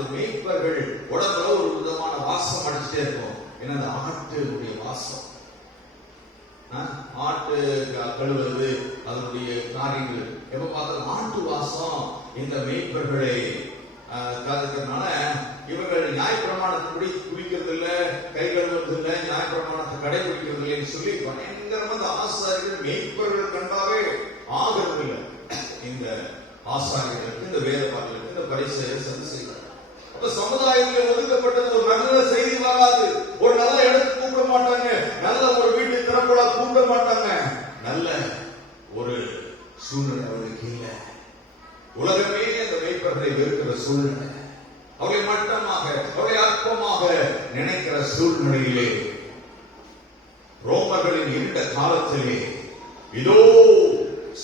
அந்த மேய்ப்பர்கள் உடம்புல ஒரு விதமான வாசம் அடிச்சுட்டே இருக்கும். ஏன்னா அந்த ஆட்டுடைய வாசம், ஆட்டு கழுவுறது, அதனுடைய காரியங்கள் எப்ப பார்த்தாலும் ஆட்டு வாசம் இந்த மேய்ப்பர்களை காதுக்கிறதுனால இவர்கள் நியாயப்பிரமாணத்தின்படி குடிக்கிறது இல்லை, கை கழுவுறது இல்லை, நியாயப்பிரமாணத்தை கடைபிடிக்கிறது இல்லைன்னு சொல்லி பயங்கரமா இந்த ஆசாரியர்கள் மேய்ப்பர்கள் கண்டாவே ஆகிறது இல்லை. இந்த ஆசாரியர்களுக்கு, இந்த வேத பாடலுக்கு, இந்த பரிசேயர் சதுசேயர் அப்ப சமுதாயத்தில் ஒதுக்கப்பட்டது ஒரு நல்ல செய்தி வராது. ஒரு நல்ல இடத்துக்கு கூப்பிட மாட்டாங்க, நல்ல ஒரு வீட்டு திறப்புலா கூப்பிட மாட்டாங்க. நல்ல ஒரு சூழ்நிலை அவர்களுக்கு இல்லை. உலகமே அந்த மேய்ப்பர்களை வெறுக்கிற சூழ்நிலை, அவர்களை மட்டமாக, அவர்களை அற்பமாக நினைக்கிற சூழ்நிலையிலே ரோமர்களின் இருண்ட காலத்திலே இதோ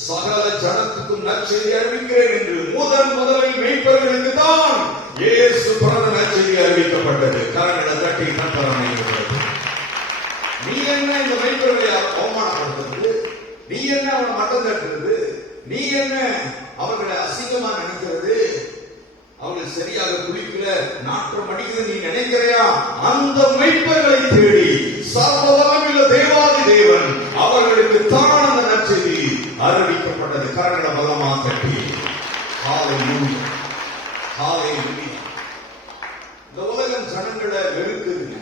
சகல ஜனத்துக்கும் நற்செய்தி அறிவிக்கிறேன் என்று முதலில் மேய்ப்பர்களுக்கு தான் இயேசு பிறந்த நற்செய்தி அறிவிக்கப்பட்டது. கரங்களை தட்டி கட்டளை. நீ என்ன இந்த மேய்ப்பர்களை அவமானப்படுத்துறது? நீ என்ன அவனை மட்டம் தட்டுறது? நீ என்ன அவர்களை அசிங்கமா நினைக்கிறது? அவர்கள் சரியாக குளிக்கல, நாற்றம் அடிக்கிறது நீ நினைக்கிறையா? அந்த மேய்ப்பர்களை தேடி சர்வவல்லமையுள்ள தேவாதி தேவன் அவர்களுக்கு தான் அந்த நற்செய்தி அறிவிக்கப்பட்டது. கரங்களை பலமா தட்டி ஹல்லேலூயா, ஹல்லேலூயா. இந்த உலகம் ஜனங்களை வெறுக்குதுங்க.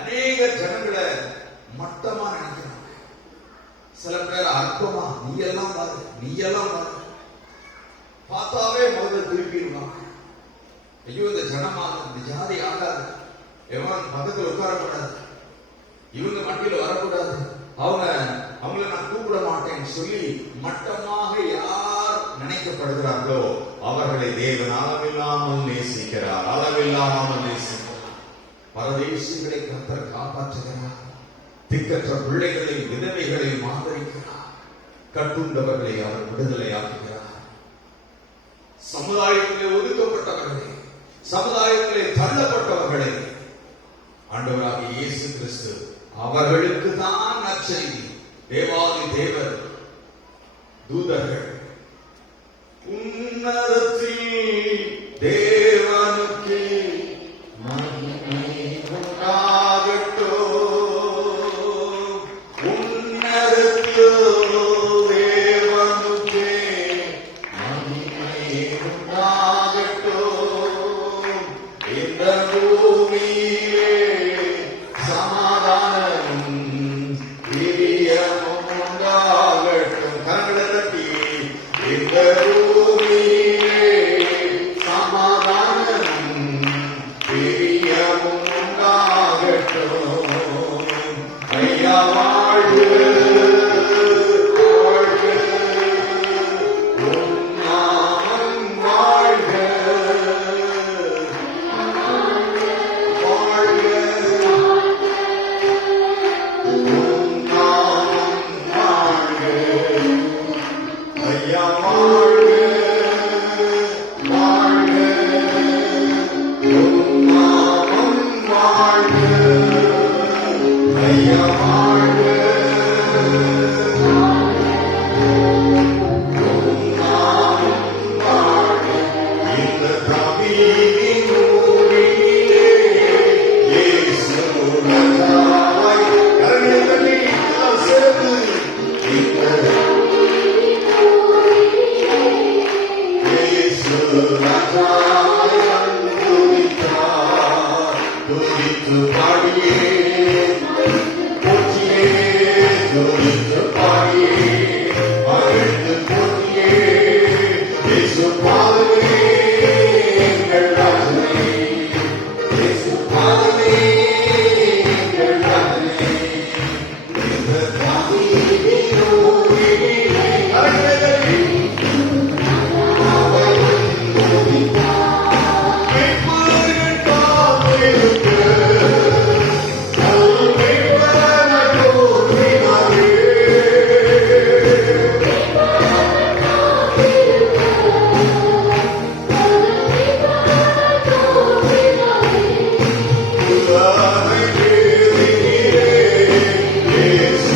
அநேக ஜனங்களை மட்டமா நினைக்கிறாங்க. சில பேர் அற்பமா, நீ எல்லாம் பாரு, நீ எல்லாம் பாரு, பார்த்தாவே முதல்ல திருப்பிடுவாங்க. ஐயோ இந்த ஜனமாக, இந்த ஜாதி ஆகாது, எவன் பக்கத்தில் உட்காரக்கூடாது, இவங்க மட்டியில் வரக்கூடாது, அவங்கள நான் கூப்பிட மாட்டேன்னு சொல்லி மட்டமாக யார் நினைக்கப்படுகிறார்களோ அவர்களை தேவன் அளவில்லாமல் நேசிக்கிறார், அளவில்லாமல் நேசிக்கிறார். பரதேசிகளை கர்த்தர் காப்பாற்றுகிறார். திக்கற்ற பிள்ளைகளை, விதவைகளை ஆதரிக்கிறார். கட்டுண்டவர்களை அவர் விடுதலையாக்குகிறார். சமுதாயத்திலே ஒதுக்கப்பட்டவர்களை, சமுதாயத்திலே தள்ளப்பட்டவர்களை ஆண்டவராகிய இயேசு கிறிஸ்து அவர்களுக்கு தான் நற்செய்தி. தேவாதி தேவர் தூதர்கள் உன்னதத்தில் தேவனுக்கு மகிமை உண்டாகட்டும், உன்னதத்தில் தேவனுக்கு மகிமை உண்டாகட்டும், இந்த பூமியிலே சமாதானம் பிரியமும் உண்டாகட்டும். கரங்களை தட்டி இந்த பூமியிலே சமாதானம் பிரியமும் உண்டாகட்டும். ஐயா வாழ்க, வாழ்க, உன் நாமம் வாழ்க, வாழ்க, உன் நாமம் வாழ்க. ஐயா வாழ்க, வாழ்க, உன் நாமம் வாழ்க. ஐயா வாழ்க, உன் நாமம் வாழ்க. இந்த தவியின் ஊரிலே இயேசு ராஜாவாய் கரங்களை தட்டி எல்லாம் சேர்ந்து இந்த இயேசு ராஜாவாய் வந்து துதித்தார். துதித்து பாடியே போற்றியே, துதித்து பாடியே மகிழ்ந்து போற்றியே, இயேசு பாதமே எங்கள் ராஜனே, இயேசு பாதமே எங்கள் ராஜனே. இந்த தாவீதின் ஊரிலே கரங்களை தட்டி அவர் வந்து துதித்தார். மேய்ப்பர்கள் காத்திருக்க நல்மேய்ப்பனாய் தோன்றினாரே. உலகை தேடினீரே, இயேசு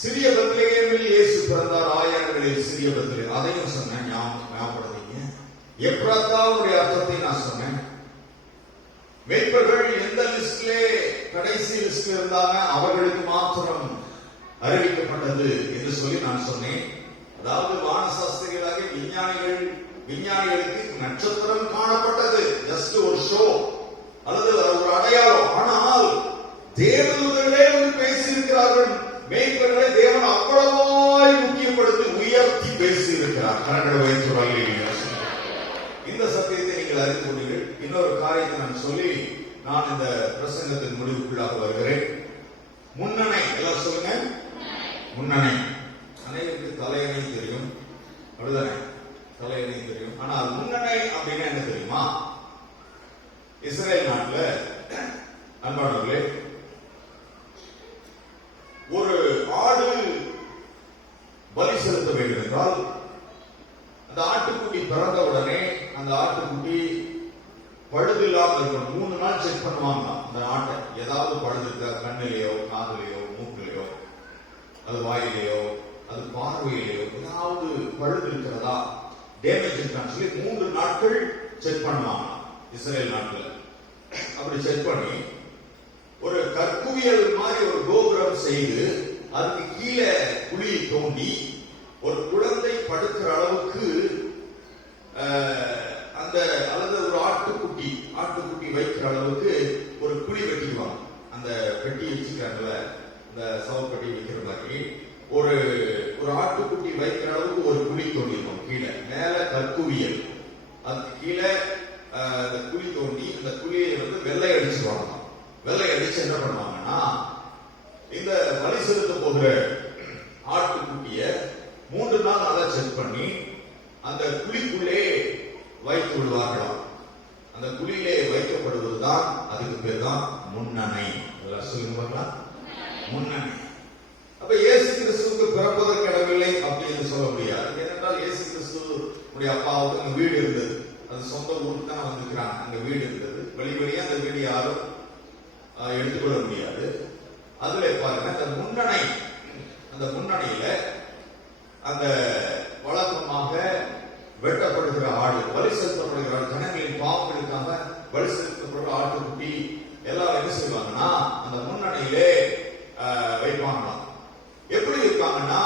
சிறிய பெத்லகேமில் இயேசு பிறந்தார், ஆயிரங்களில் சிறிய பெத்லகேம். அதையும் சொன்னேன், ஞாபகப்படுத்தீங்க. எப்ராத்தாவுடைய அர்த்தத்தை நான் சொன்னேன். மேய்ப்பர்கள் எந்த லிஸ்ட்லே கடைசி லிஸ்ட்ல இருந்தாங்க, அவர்களுக்கு மாத்திரம் அறிவிக்கப்பட்டது என்று சொல்லி நான் சொன்னேன். அதாவது வானசாஸ்திரிகளாக விஞ்ஞானிகளுக்கு நட்சத்திரம் காணப்பட்டது ஜஸ்ட் ஒரு ஷோ அல்லது ஒரு அடையாளம். ஆனால் தேவதூதர்களே வந்து பேசியிருக்கிறார்கள். மேய்ப்பர்களை தேவன் அவ்வளவாய் முக்கியப்படுத்தி உயர்த்தி பேசியிருக்கிறார். கரங்களை வைத்து இந்த சத்தியத்தை நீங்கள் அறிந்து கொண்டீர்கள். இன்னொரு காரியத்தை நான் சொல்லி நான் இந்த பிரசங்கத்தின் முடிவுக்குள்ளாக வருகிறேன். முன்னணை, எல்லாம் சொல்லுங்க. முன்னணை. அனைவருக்கு தலையணை தெரியும், அப்படிதானே? தலையணை தெரியும். ஆனால் முன்னணை அப்படின்னா என்ன தெரியுமா? இஸ்ரேல் நாட்டில் அன்பானவர்களே, ஒரு ஆடு பலி செலுத்த வேண்டும் என்றால் அந்த ஆட்டுக்குட்டி பிறந்த உடனே அந்த ஆட்டுக்குட்டி பழுது இல்லாமல் இருக்கணும். 3 நாள் செக் பண்ணுவாங்க அந்த ஆட்டை. ஏதாவது பழுது இருக்கா, கண்ணிலேயோ காதுலையோ மூக்கிலையோ அது வாயிலையோ அது பார்வையிலையோ ஏதாவது பழுது இருக்கிறதா, டேமேஜ் இருக்கான்னு சொல்லி 3 நாட்கள் செக் பண்ணுவாங்க இஸ்ரேல் நாட்டில். அப்படி செக் பண்ணி ஒரு கற்குவியல் மாதிரி ஒரு கோபுரம் செய்து அதுக்கு கீழே குழி தோண்டி ஒரு குழந்தை படுக்கிற அளவுக்கு அந்த அல்லது ஒரு ஆட்டுக்குட்டி வைக்கிற அளவுக்கு ஒரு குழி வெட்டிடுவாங்க. அந்த பெட்டி வச்சுக்கிறாங்கல்ல, இந்த சவப்பெட்டி வைக்கிற மாதிரி ஒரு ஆட்டுக்குட்டி வைக்கிற அளவுக்கு ஒரு குழி தோண்டிருக்கும். கீழே மேல கற்குவியல், அதுக்கு கீழே குழி தோண்டி அந்த குழியை வந்து வெள்ளை அடிச்சுருவாங்க. வெள்ளை அடிச்சு என்ன பண்ணுவாங்கன்னா, இந்த பலி செலுத்த போகிற ஆட்டுக்குட்டிய 3 நாள் நல்லா செக் பண்ணி அந்த குழிக்குள்ளே வைத்து விடுவார்களாம். அந்த குழியிலே வைக்கப்படுவதுதான் அதுக்கு பேர் தான் முன்னணை. சொல்லுங்க, முன்னணி. அப்ப இயேசு கிறிஸ்துவுக்கு பிறப்பதற்கு இடமில்லை அப்படின்னு சொல்ல முடியாது. ஏனென்றால் இயேசு கிறிஸ்துடைய அப்பாவுக்கு அங்க வீடு இருந்தது. அது சொந்த ஊருக்கு தான் வந்துக்கிறாங்க. அங்க வீடு இருந்தது. வெளிவழியா அந்த வீடு யாரும் எடுத்துக்கொள்ள முடியாது. அதுல பாருங்க, அந்த முன்னணியில அந்த வழக்கமாக வெட்டப்படுகிற ஆடு, பலி செலுத்தப்படுகிற ஜனங்களின் பாவங்களுக்காக பலி செலுத்தப்படுகிற ஆட்டுக்குட்டி எல்லாம் என்ன செய்வாங்கன்னா அந்த முன்னணியிலே வைப்பாங்களாம். எப்படி வைப்பாங்கன்னா,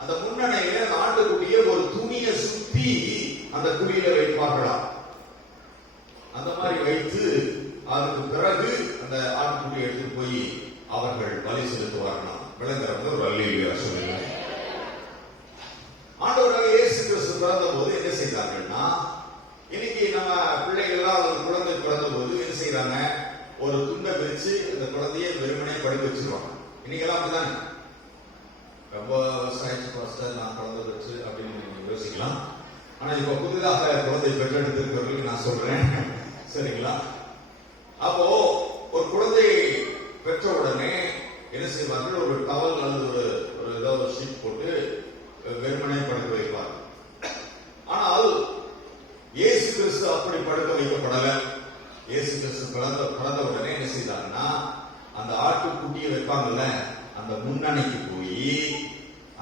அந்த முன்னணியில அந்த ஆட்டுக்குட்டியை ஒரு துணியை சுத்தி அந்த குழியில வைப்பார்களாம். அந்த மாதிரி வைத்து அதுக்கு பிறகு அந்த ஆட்டுக்குட்டியை எடுத்து போய் அவர்கள் பலி செலுத்துவார்களாம். விளங்குறவங்க ஒரு அல்லேலூயா சொல்லுங்க. ஆண்டவராக இயேசு கிறிஸ்து பிறந்த போது என்ன செய்தாங்கன்னா, இன்னைக்கு நம்ம பிள்ளைகள்லாம் ஒரு குழந்தை பிறந்த போது என்ன செய்யறாங்க, ஒரு துண்டை பிரிச்சு அந்த குழந்தைய வெறுமனே படுக்க வச்சிருவாங்க. இன்னைக்கெல்லாம் அப்படிதானே. ரொம்ப விவசாயிச்சு நான் குழந்தை வச்சு அப்படின்னு நீங்க யோசிக்கலாம். ஆனா இப்ப புதிதாக குழந்தை பெற்றெடுத்திருக்கிறவர்களுக்கு நான் சொல்றேன், சரிங்களா? அப்போ ஒரு குழந்தை பெற்ற உடனே என்ன செய்வார்கள், ஒரு டவல் அல்லது ஒரு ஏதாவது ஒரு ஷீட் போட்டு வெறுமனே படுக்க வைப்பார். ஆனால் இயேசு கிறிஸ்து அப்படி படுக்க வைக்கப்படல. இயேசு கிறிஸ்து பிறந்த உடனே என்ன செய்தாங்கன்னா, அந்த ஆட்டுக்குட்டியை வைப்பாங்கல்ல, அந்த முன்னணிக்கு போய்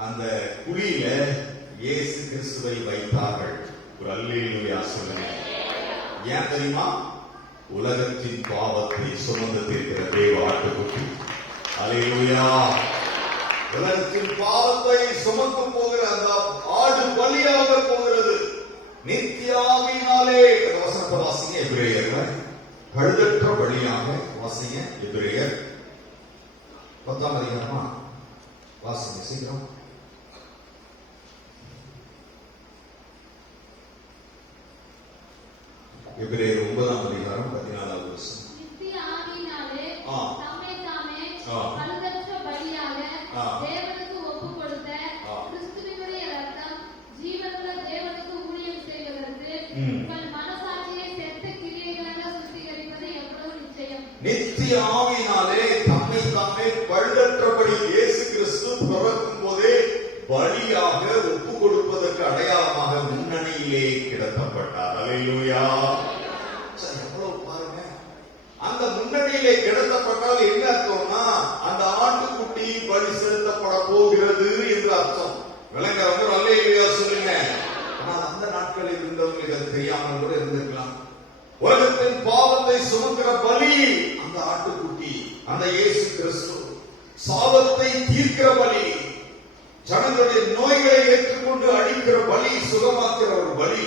அந்த குழியில இயேசு கிறிஸ்துவை வைத்தார்கள். ஒரு அல்லேலூயா சொல்லுங்க. ஏன் தெரியுமா? உலகத்தின் பாவத்தை சுமந்து தீர்க்கிற தேவ ஆட்டுக்குட்டி. அல்லேலூயா. உலகத்தின் பாவத்தை சுமந்து போகிற அந்த ஆடு பலியாக போகிறது. நித்தியாவினாலே வசனத்தை வாசிங்க. எபிரேயர்ல பழுதற்ற பலியாக வாசிங்க. எபிரேயர் 10ஆம் அதிகாரமா வாசிங்க சீக்கிரம். எபிரேயர் 9ஆம் அதிகாரம் 14வது வசனம். தேவனுக்கு ஒப்புக் கொடுத்த கிறிஸ்துவினுடைய ரத்தம் ஜீவனுள்ள தேவனுக்கு ஊழியம் செய்வதற்கு உங்கள் மனசாட்சியை செத்த கிரியைகளாக சுத்திகரிப்பது எவ்வளவு நிச்சயம். நித்திய ஆவியினாலே தம்மை தாமே பழுதற்றபடி இயேசு கிறிஸ்து பிறக்கும் போதே பலியாக ஒப்பு கொடுப்பதற்கு அடையாளமாக முன்னணியிலே கிடத்தப்பட்டார். அல்லேலூயா. எவ்வளவு பாருங்க. அந்த முன்னணியிலே கிடத்தப்பட்டால் என்ன அர்த்தம்னா, அந்த ஆட்டுக்குட்டி பலி செலுத்தப்பட போகிறது அந்த இயேசு கிறிஸ்து சாபத்தை தீர்க்கிற பலி, ஜனங்களுடைய நோய்களை ஏற்றுக்கொண்டு அழிக்கிற பலி, சுகமாக்குற ஒரு பலி,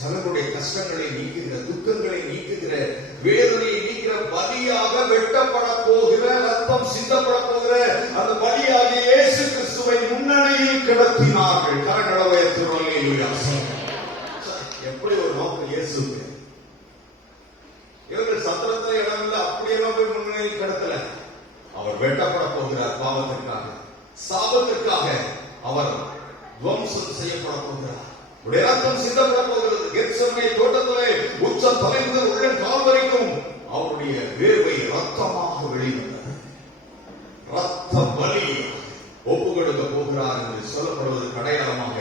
ஜனங்களுடைய கஷ்டங்களை நீக்குகிற, துக்கங்களை நீக்குகிற, வேதனையை நீக்கிற பலியாக வெட்டப்பட போகிற, ரத்தம் சிந்தப்பட போகிற அந்த பலியாக இயேசு கிறிஸ்துவை முன்னணியில் கிடத்தினார்கள். கரங்களவை எப்படி ஒரு நோக்கம் இயேசுக்கு. இவர்கள் சத்திரத்தை இடமில்ல அப்படியெல்லாம் போய் முன்னணியில் கிடத்தல. அவர் வெட்டப்பட போகிறார் பாவத்திற்காக, சாபத்திற்காக அவர் துவம்சம் செய்யப்பட போகிறார். ரத்தம் சிந்தப்பட போகிறது. கெத்செமனே தோட்டத்திலே உச்சம் தலை முதல் உள்ளம் கால் வரைக்கும் அவருடைய வேர்வை ரத்தமாக வெளிவந்தது. ரத்த பலி ஒப்பு கொடுக்க போகிறார் என்று சொல்லப்படுவதற்கு அடையாளமாக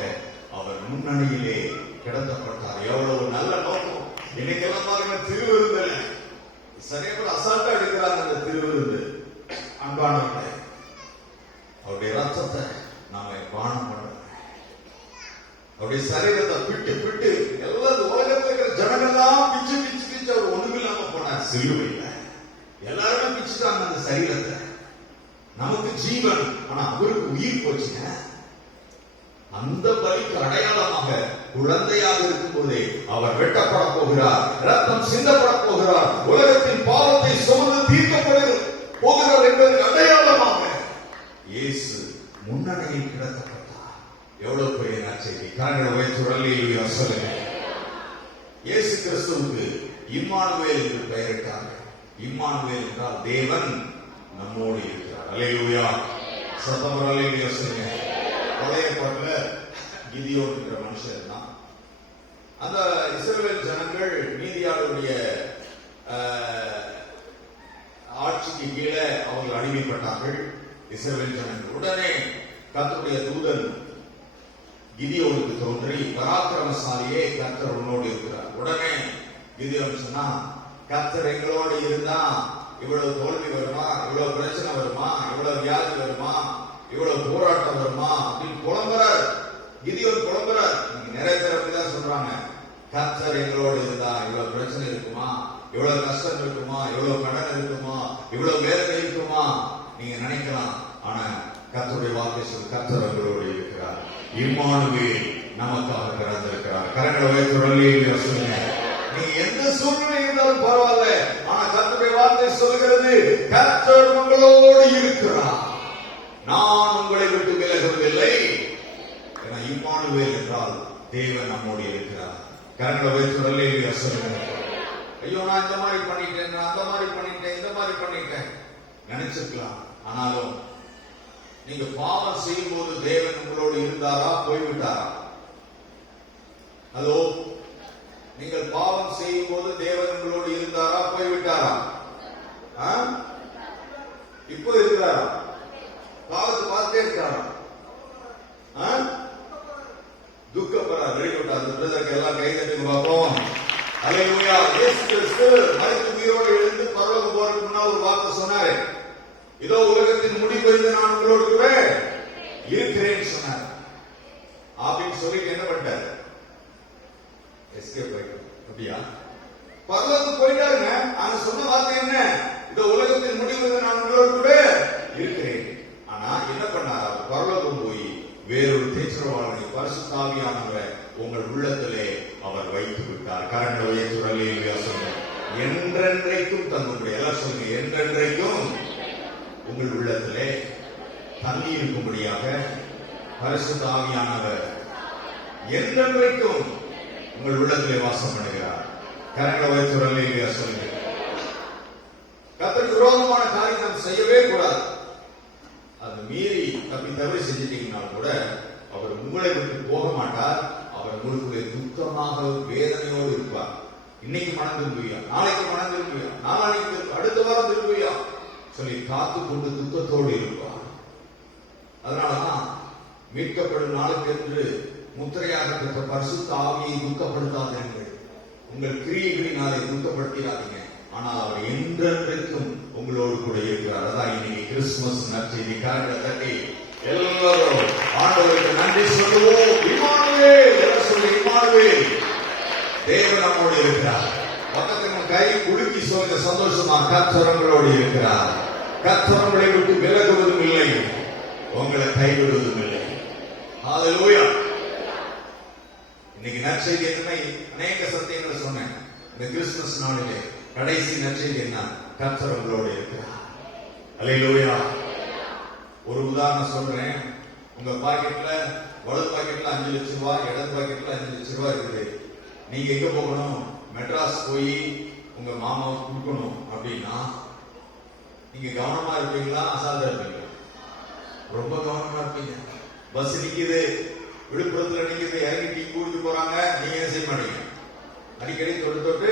அவர் முன்னணியிலே கிடத்தப்பட்டார். எவ்வளவு நல்ல நோக்கம். இன்னைக்கெல்லாம் பாருங்க, திருவிருந்தில் சரியா கூட அசால்ட்டா எடுக்கிறாங்க. அந்த திருவிருந்து அன்பானவர்களே, அவருடைய ரத்தத்தை நாம பானம் பண்றோம். அவருடைய சரீரத்தை பிட்டு பிட்டு எல்லா உலகத்தில் இருக்கிற ஜனங்கள்லாம் பிச்சு பிச்சு பிச்சு அவர் ஒண்ணுமில்லாம போனார். சிலுவையில எல்லாருமே பிச்சுட்டாங்க அந்த சரீரத்தை. நமக்கு ஜீவன், ஆனா அவருக்கு உயிர் போச்சுங்க. அந்த பலிக்கு அடையாளமாக குழந்தையாக இருக்கும் போதே அவர் வெட்டப்பட போகிறார், ரத்தம் சிந்தப்பட போகிறார், உலகத்தின் பாவத்தை சுமந்து தீர்க்கப்பட போகிறார் என்பதற்கு அடையாளமாக இயேசு முன்னணியில் கிடத்தப்பட்டார். எவ்வளவு பெரிய நற்செய்தி. கரங்களை வைத்து அல்லேலூயா சொல்லுங்க. இயேசு கிறிஸ்துவுக்கு இம்மானுவேல் என்று பெயரிட்டாங்க. இம்மானுவேல் என்றால் தேவன் நம்மோடு இருக்கிறார். அல்லேலூயா. சத்தம் அல்லேலூயா சொல்லுங்க. பழைய பாட்டுல கிதியோன் என்ற மனுஷர் தான். அந்த இஸ்ரவேல் ஜனங்கள் மீதியாளுடைய ஆட்சிக்கு கீழே அவர்கள் அடிமைப்பட்டார்கள். இஸ்ரவேல் ஜனங்கள் உடனே கர்த்தருடைய தூதன் கிதியோனுக்கு தோன்றி, பராக்கிரமசாலியே, கர்த்தர் உன்னோடு இருக்கிறார். உடனே கிதியோன் சொன்னா, கர்த்தர் எங்களோடு இருந்தா இவ்வளவு தோல்வி வருமா, இவ்வளவு பிரச்சனை வருமா, இவ்வளவு வியாதி வருமா, இவ்வளவு போராட்டம் வருமா அப்படின்னு புலம்புறார். கிதியோன் புலம்புறார். நீங்க நிறைய பேர் அப்படிதான் சொல்றாங்க. கர்த்தர் எங்களோடு இருந்தா இவ்வளவு பிரச்சனை இருக்குமா, இவ்வளவு கஷ்டம் இருக்குமா, இவ்வளவு கடன் இருக்குமா, இவ்வளவு வேதனை இருக்குமா நீங்க நினைக்கலாம். ஆனா கர்த்தருடைய வார்த்தை சொல்லி கர்த்தர் எங்களோடு இருக்கிறார். இம்மானுவேல் நமக்காக பிறந்திருக்கிறார். கரங்களை வைத்து அல்லேலூயா சொல்லுங்க. நீங்க எந்த சூழ்நிலை இருந்தாலும் பரவாயில்ல, ஆனா கர்த்தருடைய வார்த்தை சொல்கிறது கர்த்தர் உங்களோடு இருக்கிறார். நான் உங்களை விட்டு விலகவில்லை. இம்மானுவேல் என்றால் தேவன் நம்மோடு இருக்கிறார். கரங்களை வைத்து அல்லேலூயா சொல்லுங்க. ஐயோ, நான் இந்த மாதிரி பண்ணிட்டேன், நான் அந்த மாதிரி பண்ணிட்டேன், இந்த மாதிரி பண்ணிட்டேன் நினைச்சிருக்கலாம். ஆனாலும் நீங்க பாவம் செய்யும் போது தேவன் உங்களோடு இருந்தாரா, போய்விட்டாரா? ஹலோ, நீங்கள் பாவம் செய்யும் போது தேவன் உங்களோடு இருந்தாரா, போய்விட்டாரா? இப்போ இருக்கிறாரா? பாவத்தை பார்த்தே இருக்காரா? துக்கப்படுறார். வெளியிட்டா அந்த பிரதருக்கு எல்லாம் கை தட்டி பார்ப்போம். அல்லேலூயா. இயேசு கிறிஸ்து மரித்து உயிரோடு எழுந்து பரலோகம் போறதுக்கு முன்னால் ஒரு வார்த்தை சொன்னாரு. இதோ உலகத்தின் முடிவு நான் உங்களோடு கூட இருக்கிறேன்னு சொன்னார். அப்படின்னு சொல்லிட்டு என்ன பண்ணிட்டாரு? எஸ்கேப் ஆயிட்டார். அப்படியா? பரலோகத்துக்கு போயிட்டாருங்க. அங்க சொன்ன வார்த்தை என்ன? இதோ உலகத்தின் முடிவு நான் உங்களோடு கூட இருக்கிறேன். ஆனா என்ன பண்ணார்? பரலோகம் போய் வேறொரு தேற்றவாளனை, பரிசுத்த ஆவியானவரை உங்கள் உள்ளத்திலே அவர் வைத்து விட்டார். கரங்களை வைத்து அல்லேலூயா சொல்லுங்க. என்றென்றைக்கும் தன்னுடைய எல்லாம் சொல்லுங்க. என்றென்றைக்கும் உங்கள் உள்ளத்திலே தங்கி இருக்கும்படியாக பரிசுத்த ஆவியானவர் என்றென்றைக்கும் உங்கள் உள்ளத்திலே வாசம் பண்ணுகிறார். கரங்களை வைத்து அல்லேலூயா சொல்லுங்க. கர்த்தருக்கு விரோதமான காரியம் செய்யவே கூடாது. அது மீறி தப்பி தவறி செஞ்சிட்டீங்கன்னா கூட அவர் உங்களை விட்டு போக மாட்டார். அவர் உங்களுக்குள்ளே துக்கமாக வேதனையோடு இருப்பார். இன்னைக்கு மனம் திரும்பியா, நாளைக்கு மனம் திரும்பியா, நாளைக்கு அடுத்த வாரம் திரும்பியா சொல்லி காத்து கொண்டு துக்கத்தோடு இருப்பார். அதனாலதான் மீட்கப்படும் நாளுக்கென்று முத்திரையாக பெற்ற பரிசுத்த ஆவியை துக்கப்படுத்தாதீர்கள். உங்கள் கிரியைகளினாலே துக்கப்படுத்தாதீங்க. ஆனால் அவர் என்றென்றைக்கும் உங்களோடு கூட இருக்கிறார். அதான் இன்னைக்கு கிறிஸ்துமஸ் நற்செய்தி. கரங்களை தட்டி எல்லாரும் ஆண்டவருக்கு நன்றி சொல்லுவோம். இம்மானுவேல், எல்லாம் சொல்லி இம்மானுவேல், தேவன் நம்மோடு இருக்கிறார். பக்கத்துல கை குலுக்கி சொல்லுங்க சந்தோஷமா, கர்த்தர் உங்களோடு இருக்கிறார். கர்த்தர் உங்களை விட்டு விலகுவதும் இல்லை, உங்களை கைவிடுவதும் இல்லை. ஹalleluya. இன்னைக்கு நற்செய்தி என்ன? அநேக சத்தியங்களை சொன்னேன். இந்த கிறிஸ்துமஸ் நாளிலே கடைசி நற்செய்தி என்ன? கர்த்தர் உங்களோடு இருக்கிறார். ஹalleluya. ஒரு உதாரணம் சொல்றேன். உங்க பாக்கெட்ல, வலது பாக்கெட்ல 5 லட்சம் ரூபாய், இடது பாக்கெட்ல 5 லட்சம் ரூபாய் இருக்குது. நீங்க எங்க போகணும்? மெட்ராஸ் போய் உங்க மாமாவுக்கு கொடுக்கணும் அப்படின்னா நீங்க கவனமா இருப்பீங்களா, அசால்ட்டா இருப்பீங்களா? ரொம்ப கவனமா இருப்பீங்க. பஸ் நிக்குது, விழுப்புரத்துல நிக்குது, இறங்கி டீ குடிச்சு போறாங்க, நீங்க என்ன செய்ய மாட்டீங்க? அடிக்கடி தொட்டு தொட்டு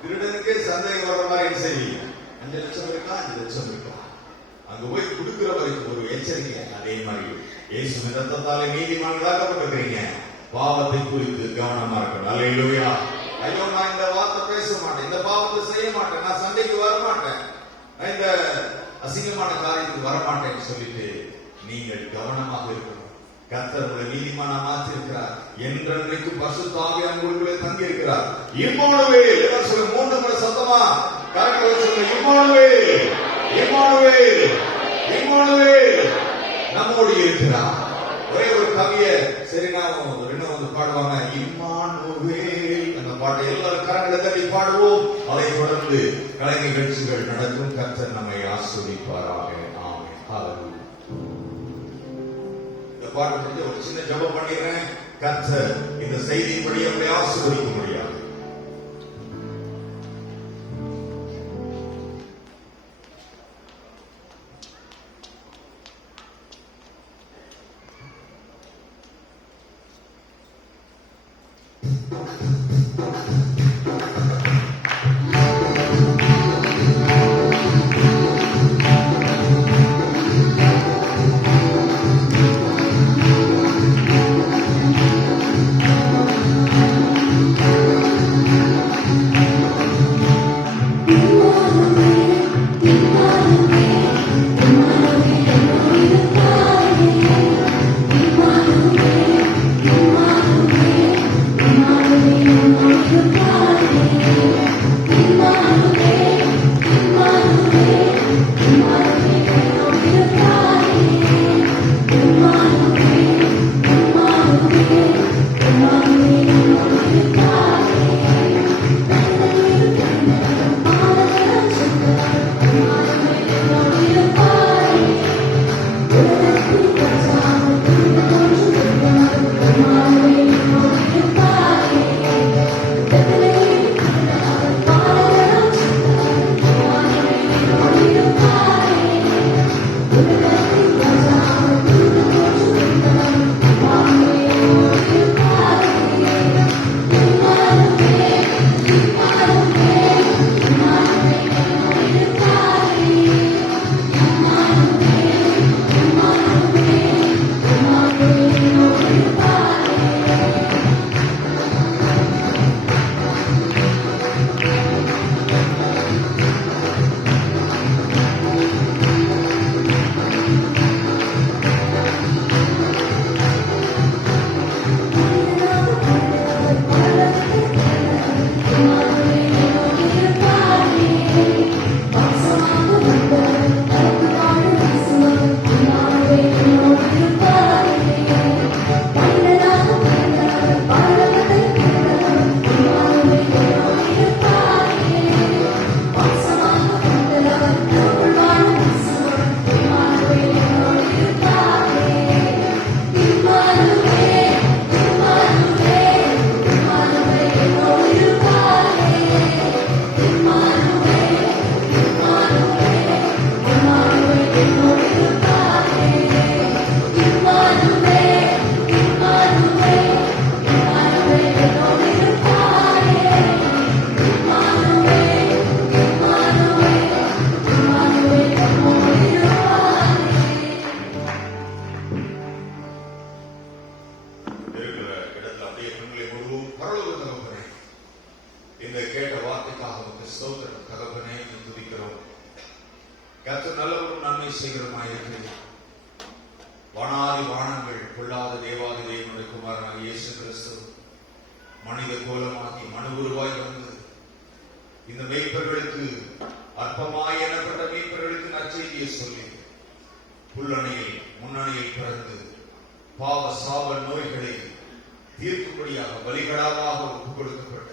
திருடனுக்கு சந்தேகம் வர்ற மாதிரி என்ன செய்வீங்க? 5 லட்சம் இருக்கா, 5 லட்சம் இருக்கா, அங்க போய் கொடுக்கிற வரைக்கும் ஒரு எச்சரிக்கை. அதே மாதிரி இயேசு ரத்தத்தாலே நீதிமான்களாக்கப்பட்டிருக்கிறீங்க, பாவத்தை குறித்து கவனமா இருக்கணும். அல்லேலூயா. ஐயோ, நான் இந்த வார்த்தை பேச மாட்டேன், இந்த பாவத்தை செய்ய மாட்டேன், நான் சண்டைக்கு வர மாட்டேன், இந்த அசிங்கமான காரியத்துக்கு வர மாட்டேன்னு சொல்லிட்டு நீங்கள் கவனமாக இருக்கணும். கர்த்தர் உங்களை நீதிமானா மாற்றிருக்கிறார். என்றென்றைக்கு பரிசுத்த ஆவியானவர் உங்களுக்குள்ளே தங்கி இருக்கிறார். இம்மானுவேல். எல்லாம் சொல்லுங்க, 3 முறை சத்தமா கரெக்டா சொல்லுங்க. இம்மானுவேல், இம்மானுவேல், இம்மானுவேல் நம்மோடு இருக்கிறார். ஒரே ஒரு கவிய சரி நான் ரெண்டும் பாடுவாங்க, இம்மானுவேல். அந்த பாட்டை எல்லாரும் கரங்களை தட்டி பாடுவோம். அதை தொடர்ந்து கலை நிகழ்ச்சிகள் நடக்கும். கர்த்தர் நம்மை ஆசீர்வதிப்பாராக. ஆமென். ஹalleluya. இந்த பாட்டு முடிஞ்ச ஒரு சின்ன ஜெபம் பண்ணிடுறேன். கர்த்தர் இந்த செய்தியின்படி நம்மை ஆசீர்வதிக்க முடியாது. கர்த்தர் நல்லவரும் நன்மை செய்கிறவருமாயிருக்கிறது. வானாதி வானங்கள் கொள்ளாத தேவாதி தேவனுடைய குமாரனாக இயேசு கிறிஸ்து மனித கோலமாகி மனு உருவாய் வந்து இந்த மேய்ப்பர்களுக்கு அற்பமாய் எனப்பட்ட மேய்ப்பர்களுக்கு நற்செய்தியை சொல்லி புல்லணையில் முன்னணியில் பிறந்து பாவ சாப நோய்களை தீர்க்கும்படியாக பலிகடாவாக ஒப்புக் கொடுக்கப்பட்ட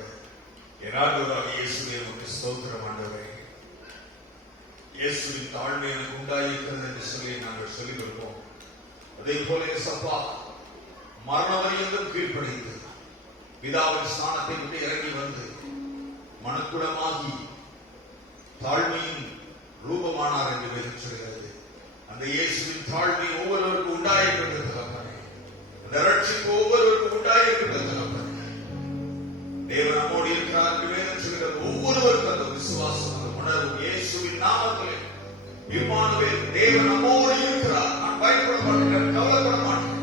எராண்டவராக இயேசுவே உமக்கு ஸ்தோத்திரம் ஆண்டவரே. இயேசுவின் தாழ்மை எனக்கு உண்டாயிருக்கிறது என்று சொல்லி நாங்கள் சொல்லிக் கொடுப்போம். அதே போல சப்பா மரண வரையிலும் கீழ்ப்படிந்து பிதாவின் ஸ்தானத்தை விட்டு இறங்கி வந்து மனக்குளமாகி தாழ்மையின் ரூபமானார் என்று வேதம் சொல்கிறது. அந்த இயேசுவின் தாழ்மை ஒவ்வொருவருக்கும் உண்டாயிருக்கிறது தகப்பனே. அந்த ரட்சிப்பு ஒவ்வொருவருக்கும் உண்டாயிருக்கிறது தகப்பனே. தேவன் நம்மோடு இருக்கிறார் என்று வேதம் சொல்கிறது. ஒவ்வொருவருக்கும் அந்த விசுவாசம் உணர்வு இயேசுவின் நாமத்திலே இம்மானுவேல் தேவன் நம்மோடு இருக்கிறார். நான் பயப்பட மாட்டேன், கவலைப்பட மாட்டேன்.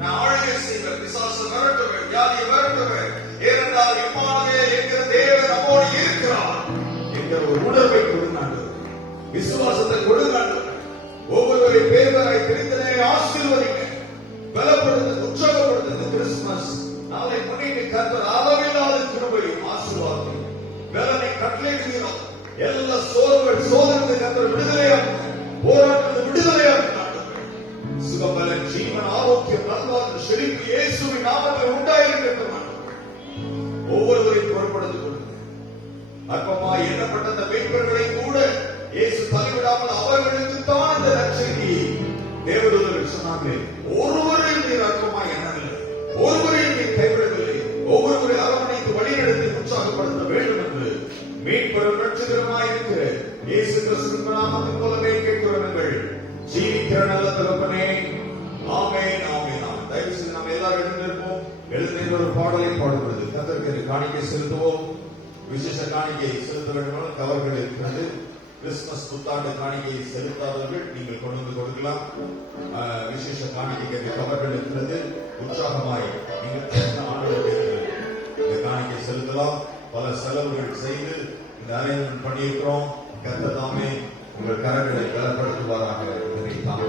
நான் ஆளுகை செய்வேன், பிசாசு விரட்டுவேன், வியாதியை விரட்டுவேன். ஏனென்றால் இம்மானுவேல் என்கிற தேவன் நம்மோடு இருக்கிறார் என்கிற ஒரு உணர்வை கொடுங்க. விசுவாசத்தை கொடுங்க. ஒவ்வொருவரை பேர்வரை பிரித்தனை ஆசீர்வதிங்க, பலப்படுத்த உற்சாகப்படுத்த. கிறிஸ்துமஸ் நாளை முன்னிட்டு கர்த்தர் அளவில்லாத கிருபையும் ஆசீர்வாதத்தையும் பலனை கட்டளையிடுகிறோம். எல்லா சோர்வுகள் சோதனை கர்த்தர் விடுதலையாக, போராட்டத்தில் விடுதலையாக சுகபலன் ஜீவன் ஆரோக்கியம் நல்வாழ்வு செழிப்பு இயேசுவின் நாமத்தில் உண்டாயிருக்கிறது. ஒவ்வொருவரையும் பொருட்படுத்திக் கொடுங்க. அற்பமாய் எண்ணப்பட்ட அந்த மேய்ப்பர்களை கூட இயேசு தள்ளிவிடாமல் அவர்களுக்கு தான் இந்த நற்செய்தியை தேவதூதர்கள் சொன்னார்கள். ஒருவரையும் நீர் அற்பமாய் எண்ணவில்லை, ஒருவரையும் நீர் கைவிடவில்லை, ஒவ்வொருவரை அரவணைத்து வழிநடத்தி உற்சாகப்படுத்த வேண்டும் என்று மீட்பரும் ரட்சகருமாய் இருக்கிற இயேசு கிறிஸ்துவின் நாமத்தின் மூலமே கேட்கிறவர்கள் ஜீவிக்கிற நல்ல தகப்பனே. ஆமென், ஆமென், ஆமென். தயவு செய்து நாம் எல்லாரும் எழுந்திருப்போம். எழுந்திருந்த ஒரு பாடலை பாடுகிறது. கர்த்தருக்கு காணிக்கை செலுத்துவோம். விசேஷ காணிக்கை செலுத்த வேண்டும் கவர்கள் இருக்கிறது. கிறிஸ்துமஸ் புத்தாண்டு காணிக்கையை செலுத்தாதவர்கள் நீங்கள் கொண்டு வந்து கொடுக்கலாம். விசேஷ காணிக்கை கவர்கள் இருக்கிறது. உற்சாகமாய் நீங்கள் ஆண்டுகளுக்கு இந்த காணிக்கை செலுத்தலாம். பல செலவுகள் செய்து இந்த அரேஞ்ச்மெண்ட் பண்ணியிருக்கிறோம். கர்த்தர் தாமே உங்கள் கரங்களை பலப்படுத்துவாராக. இதனை தாங்க